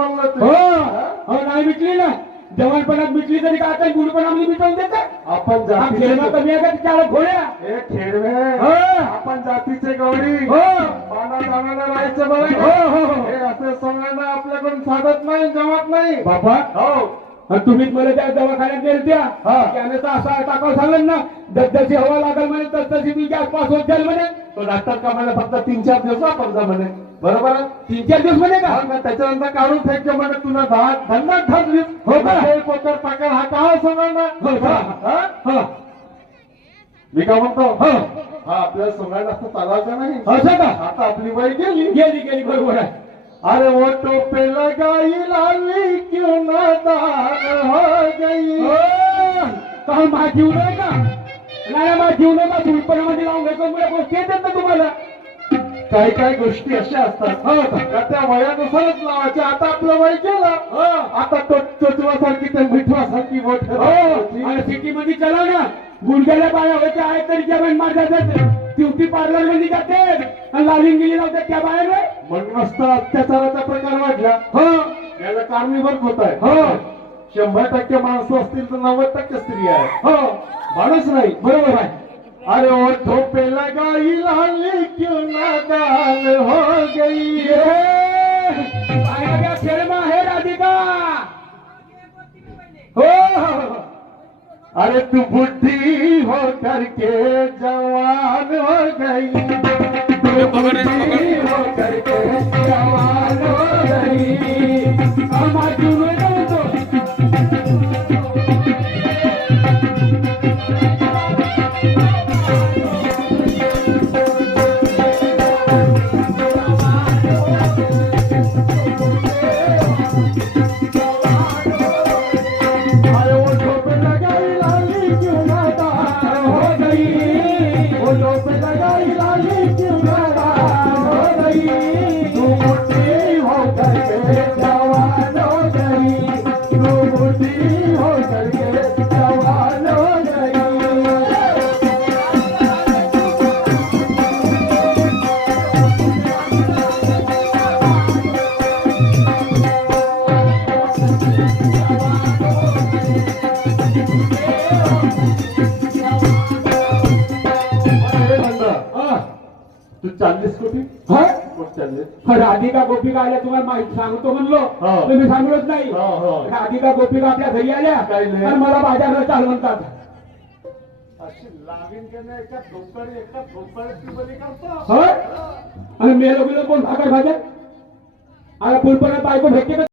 हो हो नाही मिटली ना जवानपणात मिटली तरी का आता गुणपणामध्ये मिटवून देतात आपण खेळणं कमी आहे का त्याला घोड्या हे खेळवे हो आपण जातीचे गवळी हो माना जाणाला राहायचं बघा हो हो हो हे असे सगळ्यांना आपल्याकडून साधत नाही जमत नाही बाबा हो आणि तुम्हीच मला त्या दवाखान्यात नेल त्या त्याने तर असा टाकाव सांगेल ना जशी हवा लागेल म्हणे तशी मी गॅस पास होत जाईल म्हणे तो डॉक्टर का म्हणे फक्त 3-4 दिवस वापरता म्हणे बरोबर 3-4 दिवस म्हणे का त्याच्यानंतर काढून फेकतो म्हणे तुला धंदा ठरली हो का पोकर टाकेल हा काय सगळ्यांना हो का मी काय म्हणतो हो हा आपल्याला सगळ्यांना असं चालायचं नाही असं का आता आपली वय गेली गेली गेली बरोबर आहे अरे वो टोपे लगाई लाली क्यों नादान हो गई का माझी नाही का नाही माझी नाही का गुणपणामध्ये लावून घ्यायचं गोष्टी येतात ना तुम्हाला काही काही गोष्टी अशा असतात हो का त्या वयानुसारच लावायच्या आता आपलं वय गेलं आता चोचवासारखी तर मिठवासारखी मोठ आणि सिटी मध्ये चला ना गुडघ्याला बाया होत्या आहेत तरी त्या बाई मार जातात ब्युटी पार्लर मध्ये जाते आणि लालिंग गेली लावतात त्या बाहेर म्हणूनच तर अत्याचाराचा प्रकार वाढला हो याला कारणीभूत होत आहे हो 100% माणसं असतील तर 90% स्त्री आहे हो माणूस नाही बरोबर आहे अरे वो ठोपे लगाई लाली क्यों नादान हो गई शर्मा है राधिका हो अरे तू बुद्धि हो करके जवान हो गई बुद्धि हो करके जवान हो गई हमारी तू 40 कोटी राधिका गोपिका आल्या तुम्हाला माहिती सांगतो म्हणलो तुम्ही सांगलोच नाही राधिका गोपिका आपल्या घरी आल्या आणि मला बाजारला चाल म्हणतात अशी लागीन केल्या एका ढोकळी करतो आणि मेलो गेलो कोण भाकर भाज्या आता फुलपणा बायको भेटते